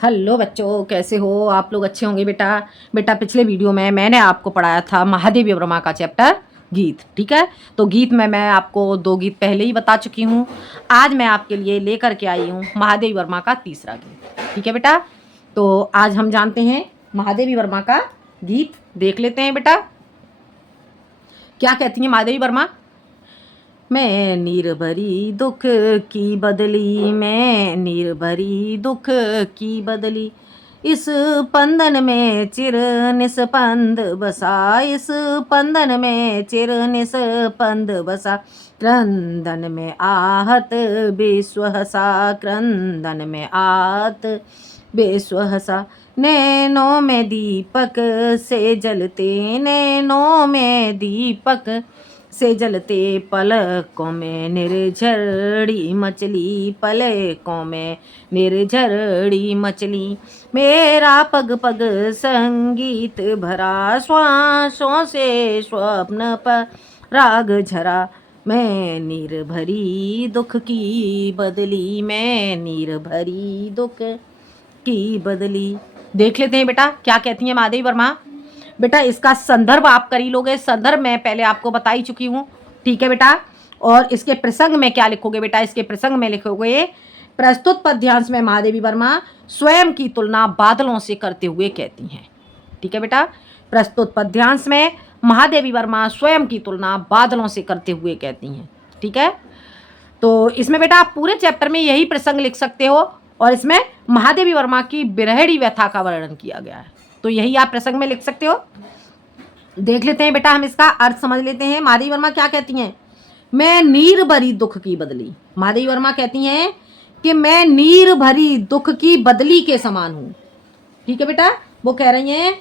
Hello बच्चों, कैसे हो आप लोग? अच्छे होंगे बेटा। बेटा पिछले वीडियो में मैंने आपको पढ़ाया था महादेवी वर्मा का चैप्टर गीत। ठीक है, तो गीत में मैं आपको 2 गीत पहले ही बता चुकी हूँ। आज मैं आपके लिए लेकर के आई हूँ महादेवी वर्मा का तीसरा गीत। ठीक है बेटा, तो आज हम जानते हैं महादेवी वर्मा का गीत। देख लेते हैं बेटा क्या कहती है महादेवी वर्मा। मैं नीर भरी दुख की बदली, मैं नीर भरी दुख की बदली, इस पंदन में चिर निस्पंद बसा, इस पंदन में चिर निस्पंद बसा, क्रंदन में आहत बेस्वहसा, क्रंदन में आहत बेस्वहसा, नैनों में दीपक से जलते, नैनों में दीपक से जलते, पलकों में निर्झरड़ी मचली, पलकों में निर्झरड़ी मचली, मेरा पग पग संगीत भरा, श्वासों से स्वप्न पर राग झरा, मैं नीर भरी दुख की बदली, मैं नीर भरी दुख की बदली। देख लेते हैं बेटा क्या कहती है महादेवी वर्मा। बेटा इसका संदर्भ आप कर ही लोगे, संदर्भ मैं पहले आपको बता ही चुकी हूँ। ठीक है बेटा, और इसके प्रसंग में क्या लिखोगे बेटा? इसके प्रसंग में लिखोगे, प्रस्तुत पद्यांश में महादेवी वर्मा स्वयं की तुलना बादलों से करते हुए कहती हैं। ठीक है बेटा, प्रस्तुत पद्यांश में महादेवी वर्मा स्वयं की तुलना बादलों से करते हुए कहती हैं। ठीक है, तो इसमें बेटा आप पूरे चैप्टर में यही प्रसंग लिख सकते हो, और इसमें महादेवी वर्मा की बिरहड़ी व्यथा का वर्णन किया गया है, तो यही आप प्रसंग में लिख सकते हो। देख लेते हैं बेटा, हम इसका अर्थ समझ लेते हैं। महादेवी वर्मा क्या कहती हैं? मैं नीर भरी दुख की बदली। महादेवी वर्मा कहती हैं कि मैं नीर भरी दुख की बदली के समान हूं। ठीक है बेटा, वो कह रही हैं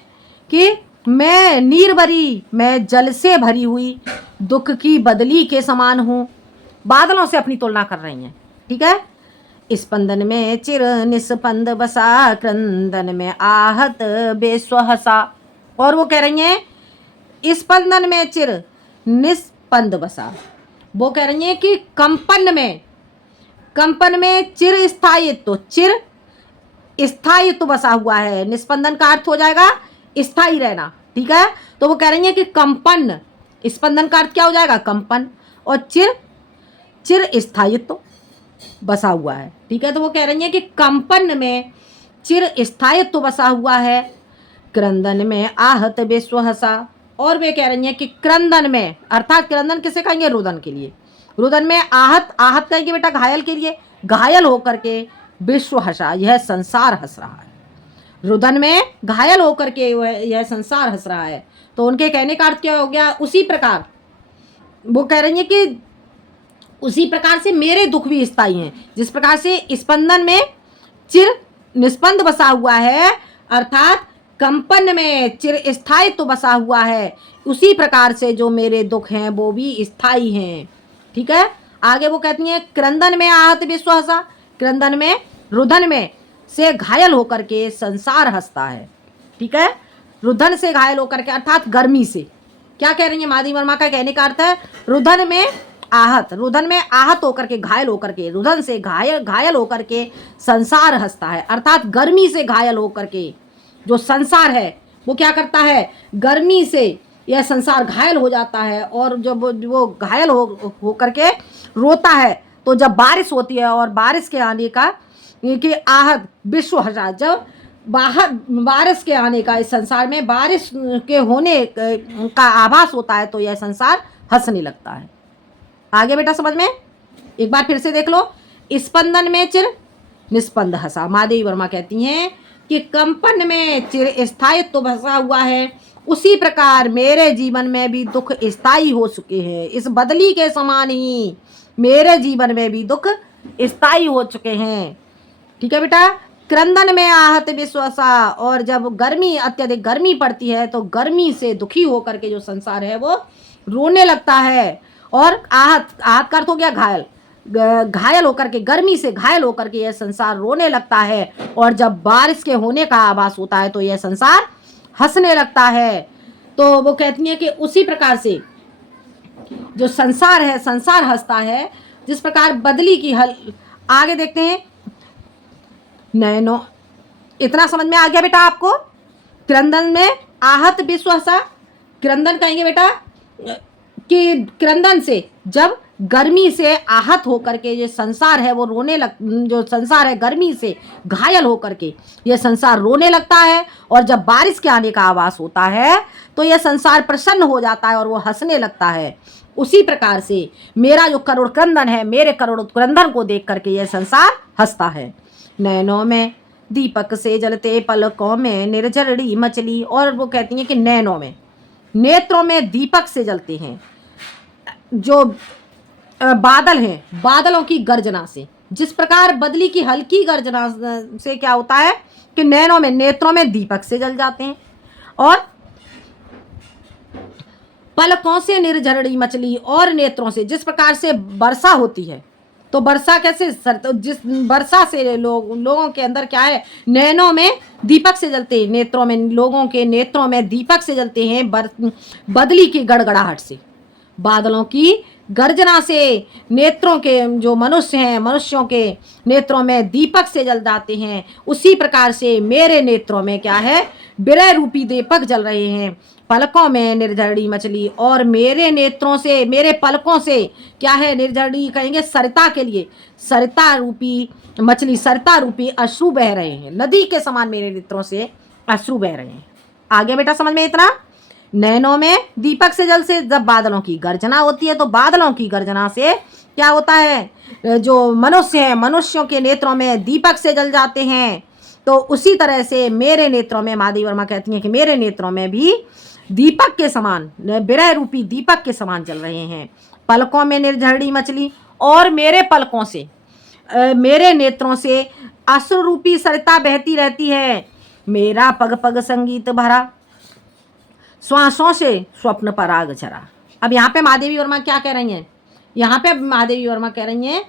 कि मैं नीर भरी, मैं जल से भरी हुई दुख की बदली के समान हूं। बादलों से अपनी तुलना कर रही हैं। ठीक है, स्पंदन में चिर निस्पंद बसा, क्रंदन में आहत बेस्वहसा। और वो कह रही हैं स्पंदन में चिर निस्पंद बसा, वो कह रही हैं कि कंपन में चिर स्थायित्व, चिर स्थायित्व बसा हुआ है। निस्पंदन का अर्थ हो जाएगा स्थायी रहना। ठीक है, तो वो कह रही हैं कि कंपन, स्पंदन का अर्थ क्या हो जाएगा? कंपन, और चिर स्थायित्व बसा हुआ है। ठीक है, तो वो कह रही है कि कंपन में चिर स्थायित्व बसा हुआ है, क्रंदन में आहत बेस्वहसा। और वे कह रही है कि क्रंदन में, अर्थात क्रंदन किसे कहेंगे? रुदन के लिए। रुदन में आहत कहेंगे बेटा घायल के लिए, घायल होकर के विश्वहसा, यह संसार हंस रहा है। रुदन में घायल होकर के यह संसार हंस रहा है। तो उनके कहने का अर्थ क्या हो गया? उसी प्रकार वो कह रही है कि उसी प्रकार से मेरे दुख भी स्थायी हैं। जिस प्रकार से स्पंदन में चिर निस्पंद बसा हुआ है, अर्थात कंपन में चिर स्थायित्व तो बसा हुआ है, उसी प्रकार से जो मेरे दुख हैं वो भी स्थायी हैं। ठीक है, आगे वो कहती हैं क्रंदन में आहत विश्वासा, क्रंदन में, रुदन में से घायल होकर के संसार हंसता है। ठीक है, रुदन से घायल होकर के, अर्थात गर्मी से। क्या कह रही है महादेवी वर्मा का कहने का अर्थ है? रुदन में आहत होकर के, घायल होकर के, रुदन से घायल होकर के संसार हंसता है, अर्थात गर्मी से घायल होकर के जो संसार है वो क्या करता है? गर्मी से यह संसार घायल हो जाता है, और जब वो घायल होकर के रोता है, तो जब बारिश होती है और बारिश के आने का कि आहत विश्व हर्षा, जब बारिश के आने का, इस संसार में बारिश के होने का आभास होता है, तो यह संसार हंसने लगता है। आगे बेटा समझ में, एक बार फिर से देख लो। स्पंदन में चिर निस्पंद हंसा, महादेवी वर्मा कहती हैं कि कंपन में चिर स्थायित्व तो बसा हुआ है, उसी प्रकार मेरे जीवन में भी दुख स्थायी हो चुके हैं। इस बदली के समान ही मेरे जीवन में भी दुख स्थायी हो चुके हैं। ठीक है बेटा, क्रंदन में आहत विश्वासा, और जब गर्मी, अत्यधिक गर्मी पड़ती है, तो गर्मी से दुखी होकर के जो संसार है वो रोने लगता है। और आहत का अर्थ हो गया घायल, घायल होकर के, गर्मी से घायल होकर के यह संसार रोने लगता है, और जब बारिश के होने का आभास होता है तो यह संसार हंसने लगता है। तो वो कहती है कि उसी प्रकार से जो संसार है, संसार हंसता है, जिस प्रकार बदली की हल। आगे देखते हैं, इतना समझ में आ गया बेटा आपको। क्रंदन में आहत विश्वसा, क्रंदन कहेंगे बेटा कि क्रंदन से जब गर्मी से आहत होकर के ये संसार है वो रोने लग, जो संसार है गर्मी से घायल होकर के ये संसार रोने लगता है, और जब बारिश के आने का आभास होता है तो यह संसार प्रसन्न हो जाता है और वो हंसने लगता है। उसी प्रकार से मेरा जो करुण क्रंदन है, मेरे करुण क्रंदन को देख करके यह संसार हंसता है। नैनों में दीपक से जलते पलकों में निर्झरड़ी मछली, और वो कहती हैं कि नैनों में, नेत्रों में दीपक से जलते हैं जो बादल हैं, बादलों की गर्जना से। जिस प्रकार बदली की हल्की गर्जना से क्या होता है कि नैनों में, नेत्रों में दीपक से जल जाते हैं, और पलकों से निर्झरड़ी मछली, और नेत्रों से जिस प्रकार से वर्षा होती है, तो वर्षा कैसे तो जिस वर्षा से लोगों के अंदर क्या है, नैनों में दीपक से जलते हैं, नेत्रों में, लोगों के नेत्रों में दीपक से जलते हैं बदली की गड़गड़ाहट से, बादलों की गर्जना से नेत्रों के जो मनुष्य हैं, मनुष्यों के नेत्रों में दीपक से जल जाते हैं। उसी प्रकार से मेरे नेत्रों में क्या है, विरह रूपी दीपक जल रहे हैं, पलकों में निर्झरड़ी मछली, और मेरे नेत्रों से, मेरे पलकों से क्या है, निर्झरड़ी कहेंगे सरिता के लिए, सरिता रूपी मछली, सरिता रूपी अश्रु बह रहे हैं, नदी के समान मेरे नेत्रों से अश्रु बह रहे हैं। आगे बेटा समझ में इतना। नैनों में दीपक से जल से जब बादलों की गर्जना होती है, तो बादलों की गर्जना से क्या होता है, जो मनुष्य हैं, मनुष्यों के नेत्रों में दीपक से जल जाते हैं। तो उसी तरह से मेरे नेत्रों में, माधवी वर्मा कहती हैं कि मेरे नेत्रों में भी दीपक के समान, विरह रूपी दीपक के समान जल रहे हैं। पलकों में निर्झरड़ी मछली, और मेरे पलकों से, मेरे नेत्रों से अश्रु रूपी सरिता बहती रहती है। मेरा पग पग संगीत भरा, श्वासों से स्वप्न पराग झरा। अब यहाँ पे महादेवी वर्मा क्या कह रही हैं, यहाँ पे महादेवी वर्मा कह रही हैं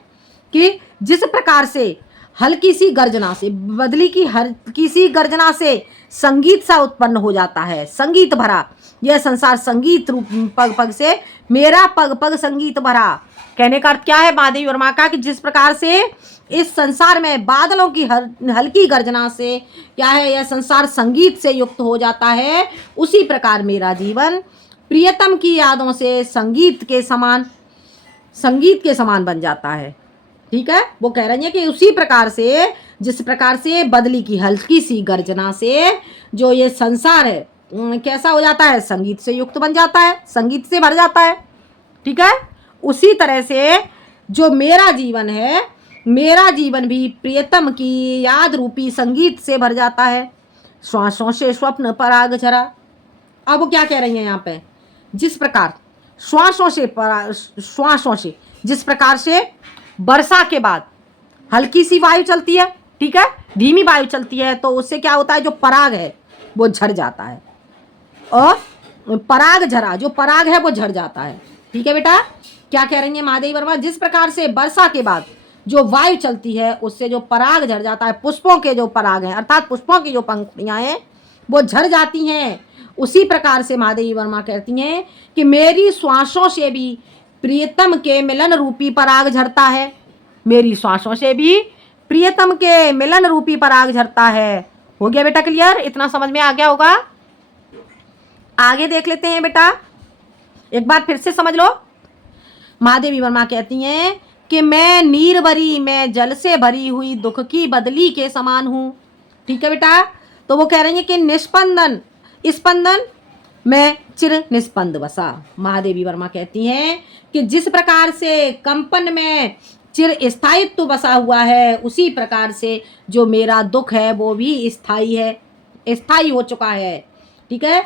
कि जिस प्रकार से हल्की सी गर्जना से, बदली की हल्की सी गर्जना से संगीत सा उत्पन्न हो जाता है, संगीत भरा यह संसार, संगीत रूप पग पग से मेरा पग पग संगीत भरा। कहने का अर्थ क्या है महादेवी वर्मा का कि जिस प्रकार से इस संसार में बादलों की हल्की गर्जना से क्या है, यह संसार संगीत से युक्त हो जाता है, उसी प्रकार मेरा जीवन प्रियतम की यादों से संगीत के समान बन जाता है। ठीक है, वो कह रही है कि उसी प्रकार से, जिस प्रकार से बदली की हल्की सी गर्जना से जो ये संसार है कैसा हो जाता है, संगीत से युक्त बन जाता है, संगीत से भर जाता है। ठीक है, उसी तरह से जो मेरा जीवन है, मेरा जीवन भी प्रियतम की याद रूपी संगीत से भर जाता है। श्वासों से स्वप्न पराग झरा। अब वो क्या कह रही हैं यहाँ पे, जिस प्रकार श्वासों से जिस प्रकार से वर्षा के बाद हल्की सी वायु चलती है, ठीक है, धीमी वायु चलती है, तो उससे क्या होता है, जो पराग है वो झड़ जाता है, और पराग झरा, जो पराग है वो झड़ जाता है। ठीक है बेटा, क्या कह रही है महादेवी वर्मा, जिस प्रकार से वर्षा के बाद जो वायु चलती है उससे जो पराग झड़ जाता है, पुष्पों के जो पराग हैं अर्थात पुष्पों की जो पंखुड़ियां हैं वो झड़ जाती हैं, उसी प्रकार से महादेवी वर्मा कहती हैं कि मेरी श्वासों से भी प्रियतम के मिलन रूपी पराग झरता है, मेरी श्वासों से भी प्रियतम के मिलन रूपी पराग झरता है। हो गया बेटा क्लियर, इतना समझ में आ गया होगा। आगे देख लेते हैं बेटा, एक बार फिर से समझ लो। महादेवी वर्मा कहती हैं कि मैं नीर भरी, मैं जल से भरी हुई दुख की बदली के समान हूँ। ठीक है बेटा, तो वो कह रही है कि निस्पंदन, स्पंदन मैं चिर निस्पंद बसा। महादेवी वर्मा कहती हैं कि जिस प्रकार से कंपन में चिर स्थायित्व बसा हुआ है, उसी प्रकार से जो मेरा दुख है वो भी स्थायी है, स्थायी हो चुका है। ठीक है,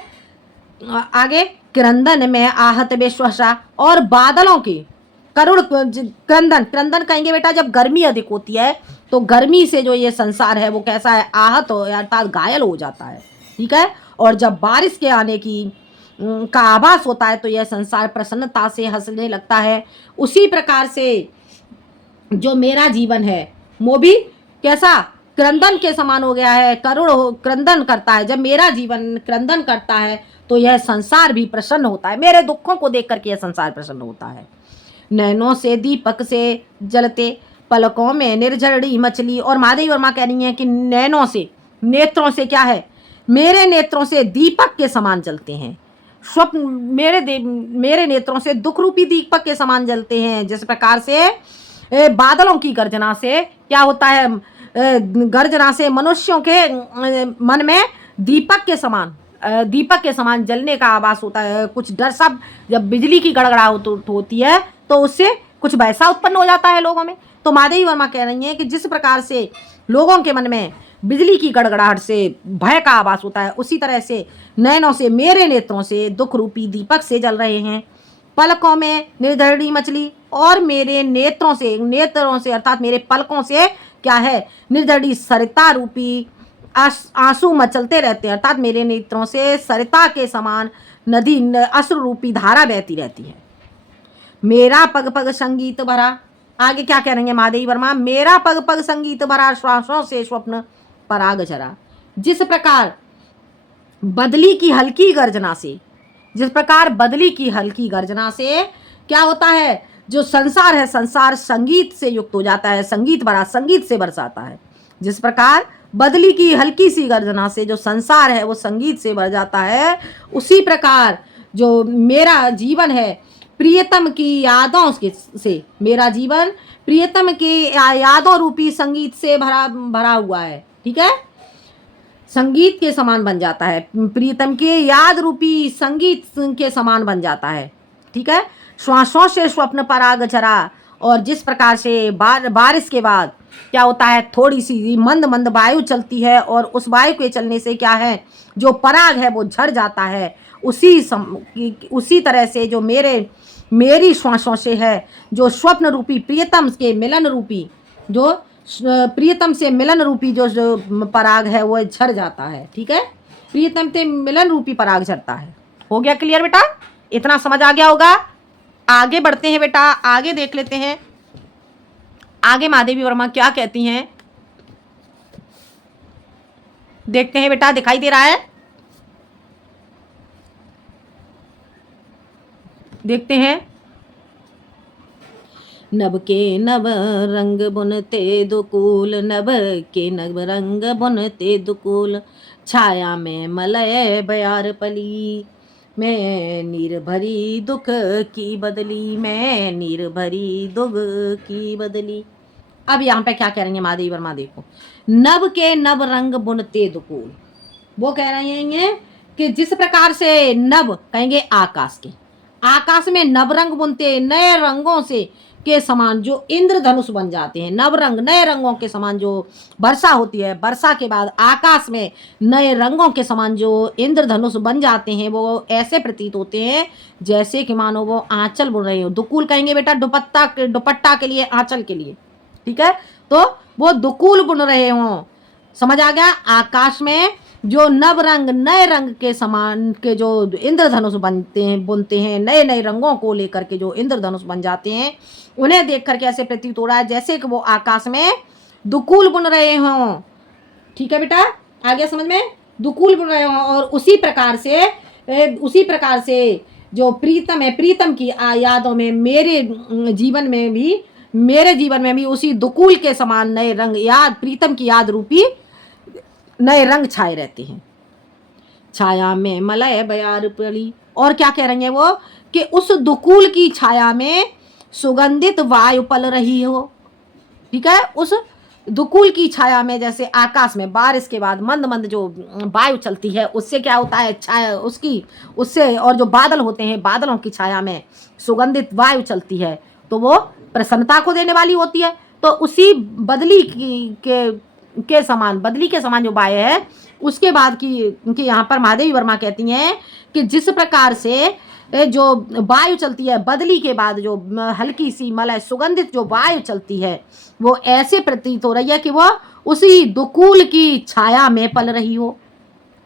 आगे क्रंदन में आहत विश्वसा, और बादलों के करुण क्रंदन, क्रंदन कहेंगे बेटा जब गर्मी अधिक होती है तो गर्मी से जो ये संसार है वो कैसा है, आहत हो अर्थात घायल हो जाता है। ठीक है, और जब बारिश के आने की का आभास होता है तो यह संसार प्रसन्नता से हंसने लगता है। उसी प्रकार से जो मेरा जीवन है वो भी कैसा, क्रंदन के समान हो गया है, करुण क्रंदन करता है। जब मेरा जीवन क्रंदन करता है तो यह संसार भी प्रसन्न होता है, मेरे दुखों को देख करके यह संसार प्रसन्न होता है। नैनों से दीपक से जलते पलकों में निर्झरड़ी मछली, और महादेवी वर्मा कह रही हैं कि नैनों से, नेत्रों से क्या है, मेरे नेत्रों से दीपक के समान जलते हैं। स्वप्न मेरे नेत्रों से दुख रूपी दीपक के समान जलते हैं। जिस प्रकार से बादलों की गर्जना से क्या होता है, गर्जना से मनुष्यों के मन में दीपक के समान जलने का आभास होता है। कुछ डर सा, जब बिजली की गड़गड़ाहट होती है तो उससे कुछ वैसा उत्पन्न हो जाता है लोगों में। तो माधवी वर्मा कह रही हैं कि जिस प्रकार से लोगों के मन में बिजली की गड़गड़ाहट से भय का आभास होता है, उसी तरह से नैनों से, मेरे नेत्रों से दुख रूपी दीपक से जल रहे हैं। पलकों में निर्धरणी मछली, और मेरे नेत्रों से अर्थात मेरे पलकों से क्या है, निर्धरणी सरिता रूपी आंसू मचलते रहते हैं। अर्थात मेरे नेत्रों से सरिता के समान नदी, अश्रु रूपी धारा बहती रहती है। मेरा पग पग संगीत भरा, आगे क्या कह रही है माधवी वर्मा, मेरा पग पग संगीत भरा, श्वासों से स्वप्न पराग झरा। जिस प्रकार बदली की हल्की गर्जना से, जिस प्रकार बदली की हल्की गर्जना से क्या होता है, जो संसार है, संसार संगीत से युक्त हो जाता है, संगीत भरा, संगीत से बरसाता है। जिस प्रकार बदली की हल्की सी गर्जना से जो संसार है वो संगीत से भर जाता है, उसी प्रकार जो मेरा जीवन है प्रियतम की यादों से, मेरा जीवन प्रियतम की यादों रूपी संगीत से भरा हुआ है। ठीक है, संगीत के समान बन जाता है, प्रियतम के याद रूपी संगीत के समान बन जाता है। ठीक है, श्वासों से स्वप्न पराग झरा। और जिस प्रकार से बारिश के बाद क्या होता है, थोड़ी सी मंद मंद वायु चलती है, और उस वायु के चलने से क्या है, जो पराग है वो झड़ जाता है। उसी तरह से जो मेरी श्वासों से है, जो स्वप्न रूपी प्रियतम के मिलन रूपी, जो प्रियतम से मिलन रूपी जो पराग है वो झड़ जाता है। ठीक है, प्रियतम से मिलन रूपी पराग झड़ता है। हो गया क्लियर बेटा? इतना समझ आ गया होगा। आगे बढ़ते हैं बेटा, आगे देख लेते हैं आगे माधवी वर्मा क्या कहती हैं। देखते हैं बेटा, दिखाई दे रहा है? देखते हैं। नभ के नभ रंग बुनते दुकूल, नभ के नभ रंग बुनते दुकूल, छाया में मलय बयार पली, मैं नीर भरी दुख की बदली, मैं नीर भरी दुख की बदली। अब यहाँ पे क्या कह रही है माधवी वर्मा, देखो, नभ के नभ रंग बुनते दुकूल, वो कह रहे हैं कि जिस प्रकार से नभ कहेंगे आकाश के, आकाश में नवरंग बुनते, नए रंगों से के समान जो इंद्रधनुष बन जाते हैं, नवरंग नए रंगों के समान जो वर्षा होती है, वर्षा के बाद आकाश में नए रंगों के समान जो इंद्रधनुष बन जाते हैं, वो ऐसे प्रतीत होते हैं जैसे कि मानो वो आंचल बुन रहे हो। दुकूल कहेंगे बेटा दुपट्टा के लिए, आंचल के लिए। ठीक है, तो वो दुकूल बुन रहे हों, समझ आ गया? आकाश में जो नव रंग नए रंग के समान के जो इंद्रधनुष बुनते हैं, नए नए रंगों को लेकर के जो इंद्रधनुष बन जाते हैं, उन्हें देख करके ऐसे प्रतीत हो रहा है जैसे कि वो आकाश में दुकूल बुन रहे हों। ठीक है बेटा, आ गया समझ में? दुकूल बुन रहे हों। और उसी प्रकार से जो प्रीतम है, प्रीतम की यादों में मेरे जीवन में भी उसी दुकूल के समान नए रंग, याद, प्रीतम की याद रूपी नए रंग छाए रहते हैं। छाया में मलय बयार पली, और क्या कह रही है वो, कि उस दुकूल की छाया में सुगंधित वायु पल रही हो। ठीक है, उस दुकूल की छाया में, जैसे आकाश में बारिश के बाद मंद मंद जो वायु चलती है, उससे क्या होता है, छाया उससे, और जो बादल होते हैं, बादलों की छाया में सुगंधित वायु चलती है, तो वो प्रसन्नता को देने वाली होती है। तो उसी बदली के समान जो वायु है, उसके बाद की यहाँ पर माधवी वर्मा कहती हैं कि जिस प्रकार से जो वायु चलती है, बदली के बाद जो हल्की सी मलय सुगंधित जो वायु चलती है, वो ऐसे प्रतीत हो रही है कि वो उसी दुकूल की छाया में पल रही हो।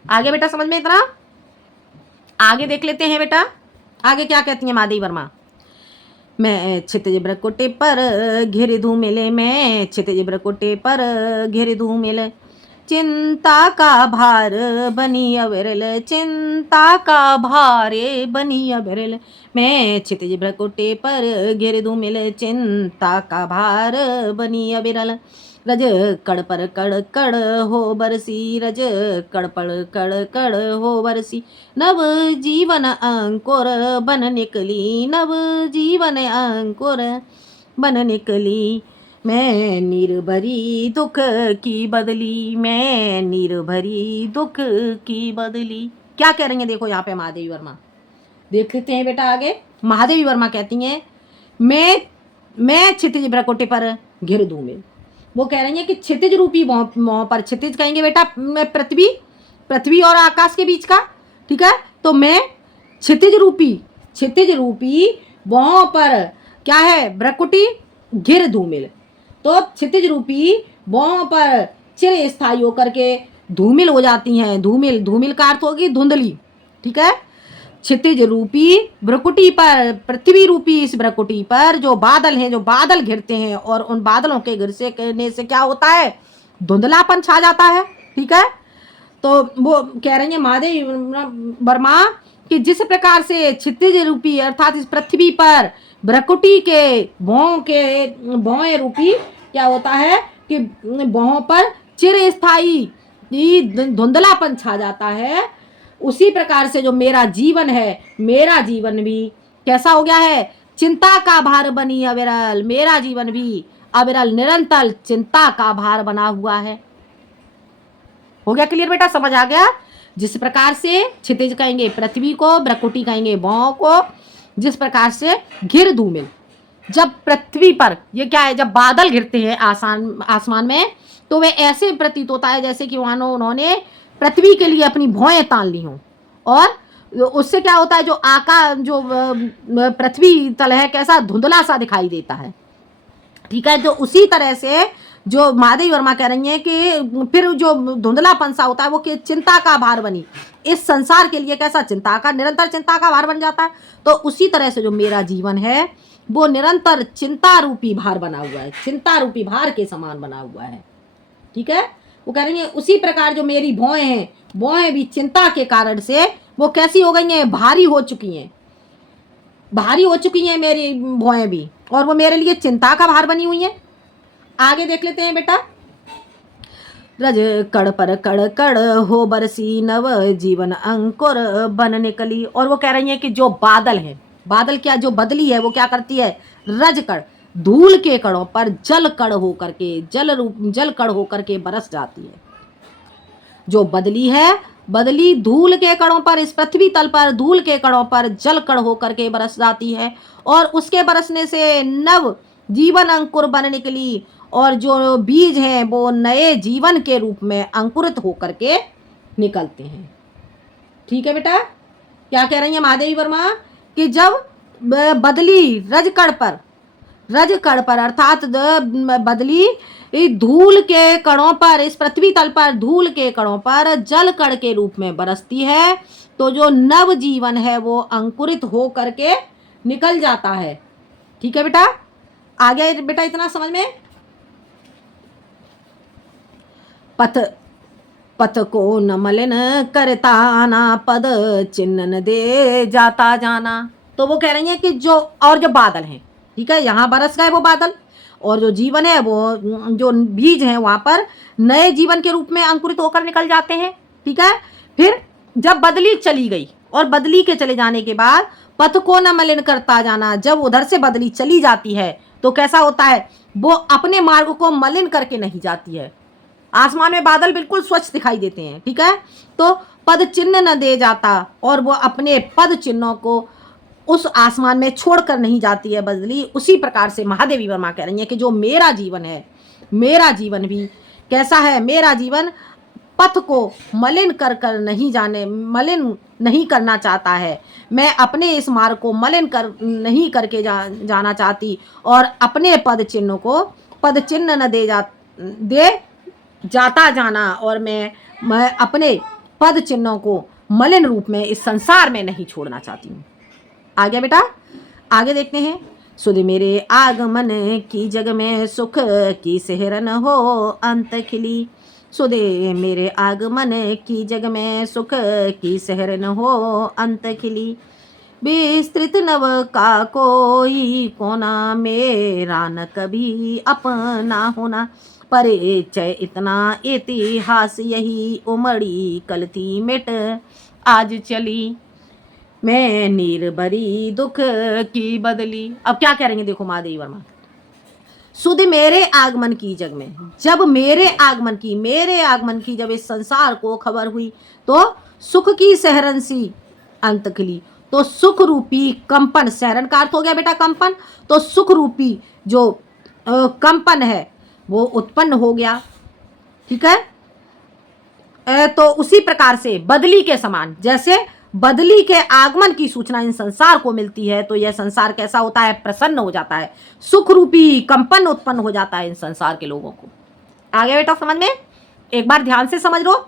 आगे बेटा समझ में इतना? आगे देख लेते हैं बेटा, आगे क्या कहती है माधवी वर्मा। मैं क्षितिज भ्रकुटी पर घिर धूँ मिले, मैं क्षितिज भ्रकुटी पर घिर धूँ मिले, चिंता का भार बनी अविरल, चिंता का भारे बनी अविरल, मैं क्षितिज भ्रकुटी पर घिर धूँ मिले, चिंता का भार बनी अविरल, रज कड़ पर कड़ कड़ हो बरसी, रज कड़ पर कड़ कड़ हो बरसी, नव जीवन अंकुर बन निकली, नव जीवन अंकुर बन निकली। मैं नीर भरी दुख की बदली, मैं नीर भरी दुख की बदली। क्या कह रही हैं देखो यहाँ पे महादेवी वर्मा, देख लेते हैं बेटा आगे। महादेवी वर्मा कहती हैं मैं क्षितिज भ्रकुटी पर घिर दूं में। वो कह रही हैं कि क्षितिज रूपी मोह पर, क्षितिज कहेंगे बेटा पृथ्वी और आकाश के बीच का, ठीक है। तो मैं क्षितिज रूपी मोह पर क्या है भ्रकुटी घिर दूं मिल। तो क्षितिज रूपी मोह पर चिर स्थायी होकर के धूमिल हो जाती हैं। धूमिल का अर्थ होगी धुंधली, ठीक है। क्षितिज रूपी भ्रकुटी पर, पृथ्वी रूपी इस भ्रकुटी पर जो बादल हैं, जो बादल घिरते हैं, और उन बादलों के घिरने से क्या होता है, धुंधलापन छा जाता है, ठीक है। तो वो कह रही है महादेवी वर्मा कि जिस प्रकार से क्षितिज रूपी अर्थात इस पृथ्वी पर भ्रकुटी के भौं रूपी क्या होता है कि भौं पर चिर स्थायी धुंधलापन छा जाता है, उसी प्रकार से जो मेरा जीवन है, मेरा जीवन भी कैसा हो गया है, चिंता का भार बनी अविरल। मेरा जीवन भी अविरल निरंतर चिंता का भार बना हुआ है। हो गया क्लियर बेटा, समझ आ गया। जिस प्रकार से क्षितिज कहेंगे पृथ्वी को, भ्रकुटी कहेंगे भौं को, जिस प्रकार से घिर धूमिल, जब पृथ्वी पर ये क्या है, जब बादल घिरते हैं आसमान में, तो वे ऐसे प्रतीत होता है जैसे कि मानो उन्होंने पृथ्वी के लिए अपनी भौएं तान ली हों, और उससे क्या होता है जो पृथ्वी तल है कैसा धुंधला सा दिखाई देता है, ठीक है। तो उसी तरह से जो महादेवी वर्मा कह रही हैं कि फिर जो धुंधलापन सा होता है वो कि चिंता का भार बनी, इस संसार के लिए कैसा निरंतर चिंता का भार बन जाता है। तो उसी तरह से जो मेरा जीवन है वो निरंतर चिंता रूपी भार बना हुआ है, चिंता रूपी भार के समान बना हुआ है, ठीक है। वो कह रही है उसी प्रकार जो मेरी भौएं हैं, भौएं भी चिंता के कारण से वो कैसी हो गई हैं, भारी हो चुकी हैं मेरी भौएं भी, और वो मेरे लिए चिंता का भार बनी हुई हैं। आगे देख लेते हैं बेटा। रज कड़ पर कड़ कड़ हो बरसी, नव जीवन अंकुर बन निकली। और वो कह रही हैं कि जो बादल है, बादल क्या, जो बदली है वो क्या करती है, रज कड़ धूल के कणों पर जल कण होकर के, जल कण होकर के बरस जाती है। जो बदली है, बदली धूल के कणों पर, इस पृथ्वी तल पर धूल के कणों पर जल कण होकर के बरस जाती है, और उसके बरसने से नव जीवन अंकुर बन निकली, और जो बीज हैं वो नए जीवन के रूप में अंकुरित होकर के निकलते हैं, ठीक है बेटा। क्या कह रही है महादेवी वर्मा कि जब बदली रज कण पर अर्थात बदली धूल के कणों पर, इस पृथ्वी तल पर धूल के कणों पर जल कण के रूप में बरसती है, तो जो नव जीवन है वो अंकुरित हो करके निकल जाता है, ठीक है बेटा। आ गया बेटा इतना समझ में। पथ को न मलिन करता आना, पद चिन्ह न दे जाता जाना। तो वो कह रही है कि जो बादल हैं, ठीक है, यहाँ बरस गए वो बादल, और जो जीवन है वो जो बीज हैं वहां पर नए जीवन के रूप में अंकुरित होकर निकल जाते हैं, ठीक है। फिर जब बदली चली गई, और बदली के चले जाने के बाद पथ को न मलिन करता जाना, जब उधर से बदली चली जाती है तो कैसा होता है, वो अपने मार्ग को मलिन करके नहीं जाती है। आसमान में बादल बिल्कुल स्वच्छ दिखाई देते हैं, ठीक है। तो पद चिन्ह न दे जाता, और वो अपने पद चिन्हों को उस आसमान में छोड़कर नहीं जाती है बदली। उसी प्रकार से महादेवी वर्मा कह रही है कि जो मेरा जीवन है, मेरा जीवन भी कैसा है, मेरा जीवन पथ को मलिन मलिन नहीं करना चाहता है। मैं अपने इस मार्ग को मलिन नहीं करके जाना चाहती, और अपने पद चिन्ह न दे जाता जाना, और मैं अपने पद चिन्हों को मलिन रूप में इस संसार में नहीं छोड़ना चाहती हूँ। आ गया बेटा, आगे देखते हैं। सुध मेरे आगमन की जग में सुख की सेहरन हो अंत खिली, सुदे मेरे आगमन की जग में सुख की सेहरन हो अंत खिली, विस्तृत नव का कोई कोना, मेरा न कभी अपना होना। परिचय इतना इतिहास यही उमड़ी कल थी मिट आज चली, मैं नीर भरी दुख की बदली। अब क्या कह रही है देखो महादेवी वर्मा, सुध मेरे आगमन की जग में, जब मेरे आगमन की जब इस संसार को खबर हुई तो सुख की सहरंसी अंत खिली। तो सुख रूपी कंपन, सहरन का अर्थ हो गया बेटा कंपन, तो सुख रूपी जो कंपन है वो उत्पन्न हो गया। ठीक है, तो उसी प्रकार से बदली के समान, जैसे बदली के आगमन की सूचना इन संसार को मिलती है तो यह संसार कैसा होता है, प्रसन्न हो जाता है, सुख रूपी कंपन उत्पन्न हो जाता है इन संसार के लोगों को। आ गया बेटा समझ में? एक बार ध्यान से समझ लो,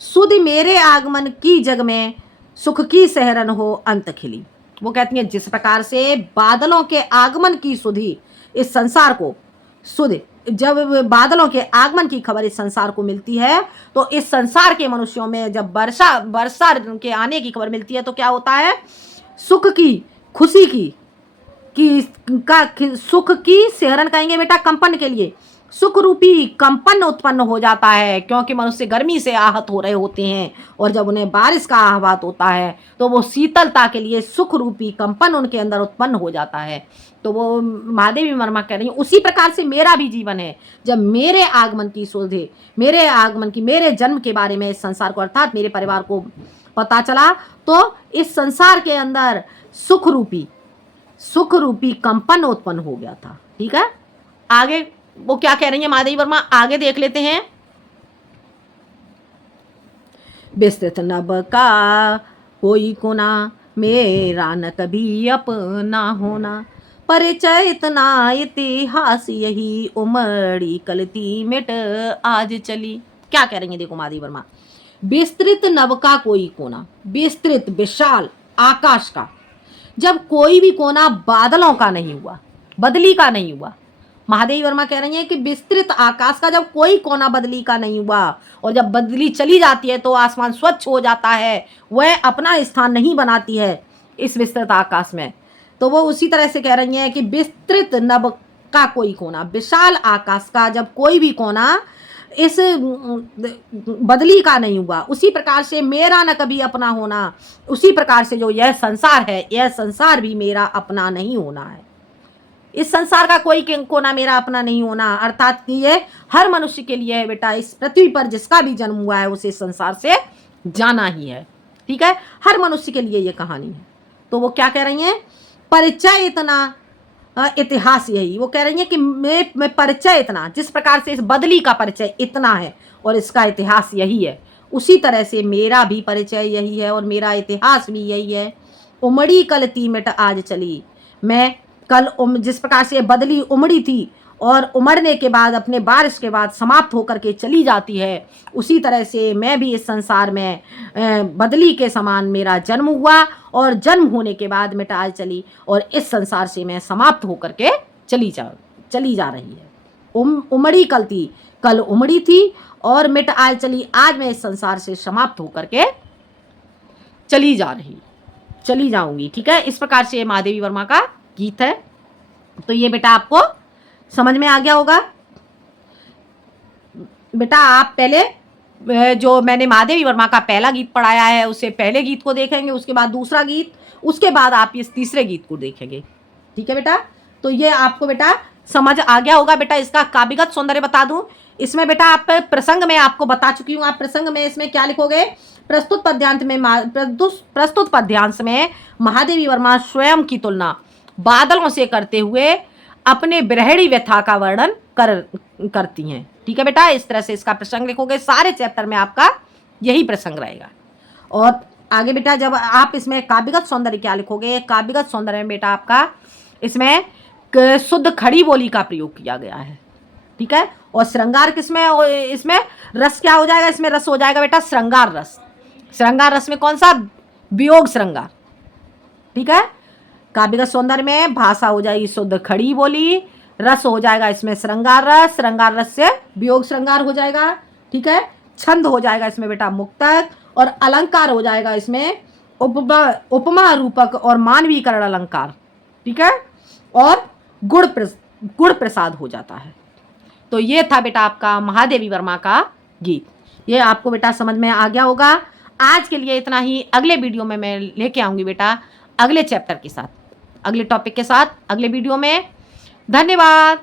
सुध मेरे आगमन की जग में सुख की सहरन हो अंत खिली। वो कहती है जिस प्रकार से बादलों के आगमन की सुधि इस संसार को, सुध जब बादलों के आगमन की खबर इस संसार को मिलती है तो इस संसार के मनुष्यों में जब वर्षा के आने की खबर मिलती है तो क्या होता है, सुख की, खुशी की सुख की सहरन कहेंगे बेटा कंपन के लिए, सुख रूपी कंपन उत्पन्न हो जाता है, क्योंकि मनुष्य गर्मी से आहत हो रहे होते हैं और जब उन्हें बारिश का आहवात होता है तो वो शीतलता के लिए सुख रूपी कंपन उनके अंदर उत्पन्न हो जाता है। तो वो महादेवी वर्मा कह रही है उसी प्रकार से मेरा भी जीवन है, जब मेरे आगमन की सुधे, मेरे आगमन की, मेरे जन्म के बारे में इस संसार को अर्थात मेरे परिवार को पता चला तो इस संसार के अंदर सुख रूपी कंपन उत्पन्न हो गया था। ठीक है, आगे वो क्या कह रही है महादेवी वर्मा, आगे देख लेते हैं। विस्तृत नभ का कोई कोना, मेरा न कभी अपना होना, परिचय इतना इतिहास यही उमड़ी कल थी मिट आज चली। क्या कह रही है देखो महादेवी वर्मा, विस्तृत नभ का कोई कोना, विस्तृत विशाल आकाश का जब कोई भी कोना बादलों का नहीं हुआ, बदली का नहीं हुआ, महादेवी वर्मा कह रही है कि विस्तृत आकाश का जब कोई कोना बदली का नहीं हुआ और जब बदली चली जाती है तो आसमान स्वच्छ हो जाता है, वह अपना स्थान नहीं बनाती है इस विस्तृत आकाश में, तो वो उसी तरह से कह रही है कि विस्तृत नभ का कोई कोना, विशाल आकाश का जब कोई भी कोना इस बदली का नहीं हुआ, उसी प्रकार से मेरा न कभी अपना होना, उसी प्रकार से जो यह संसार है, यह संसार भी मेरा अपना नहीं होना है। इस संसार का कोई कोना मेरा अपना नहीं होना, अर्थात ये हर मनुष्य के लिए है बेटा, इस पृथ्वी पर जिसका भी जन्म हुआ है उसे संसार से जाना ही है। ठीक है, हर मनुष्य के लिए ये कहानी है। तो वो क्या कह रही हैं, परिचय इतना इतिहास यही, वो कह रही है कि मैं परिचय इतना, जिस प्रकार से इस बदली का परिचय इतना है और इसका इतिहास यही है, उसी तरह से मेरा भी परिचय यही है और मेरा इतिहास भी यही है। उमड़ी कल थी मिट आज चली, मैं कल जिस प्रकार से बदली उमड़ी थी और उमड़ने के बाद अपने बारिश के बाद समाप्त होकर के चली जाती है, उसी तरह से मैं भी इस संसार में बदली के समान मेरा जन्म हुआ और जन्म होने के बाद मिट आज चली और इस संसार से मैं समाप्त होकर के चली जा रही है। उमड़ी कल उमड़ी थी और मिट आज चली, आज मैं इस संसार से समाप्त होकर के चली जाऊंगी। ठीक है, इस प्रकार से महादेवी वर्मा का गीत है। तो ये बेटा आपको समझ में आ गया होगा। बेटा आप पहले जो मैंने महादेवी वर्मा का पहला गीत पढ़ाया है उससे पहले गीत को देखेंगे, उसके बाद दूसरा गीत, उसके बाद आप इस तीसरे गीत को देखेंगे। ठीक है बेटा, तो ये आपको बेटा समझ आ गया होगा। बेटा इसका काव्यगत सौंदर्य बता दूं, इसमें बेटा आप प्रसंग में आपको बता चुकी हूँ। आप प्रसंग में इसमें क्या लिखोगे, प्रस्तुत पद्यांश में महादेवी वर्मा स्वयं की तुलना बादलों से करते हुए अपने विरहिणी व्यथा का वर्णन करती हैं। ठीक है बेटा, इस तरह से इसका प्रसंग लिखोगे, सारे चैप्टर में आपका यही प्रसंग रहेगा। और आगे बेटा जब आप इसमें काव्यगत सौंदर्य क्या लिखोगे, काव्यगत सौंदर्य में बेटा आपका इसमें शुद्ध खड़ी बोली का प्रयोग किया गया है। ठीक है, और श्रृंगार किसमें, इसमें रस क्या हो जाएगा, इसमें रस हो जाएगा बेटा श्रृंगार रस। श्रृंगार रस में कौन सा, वियोग श्रृंगार। ठीक है, काव्यगत सौंदर्य में भाषा हो जाएगी शुद्ध खड़ी बोली, रस हो जाएगा इसमें श्रृंगार रस, श्रृंगार रस से वियोग श्रृंगार हो जाएगा। ठीक है, छंद हो जाएगा इसमें बेटा मुक्तक, और अलंकार हो जाएगा इसमें उपमा रूपक और मानवीकरण अलंकार। ठीक है, और गुण प्रसाद हो जाता है। तो ये था बेटा आपका महादेवी वर्मा का गीत। ये आपको बेटा समझ में आ गया होगा। आज के लिए इतना ही। अगले वीडियो में मैं लेके आऊँगी बेटा अगले चैप्टर के साथ, अगले टॉपिक के साथ, अगले वीडियो में। धन्यवाद।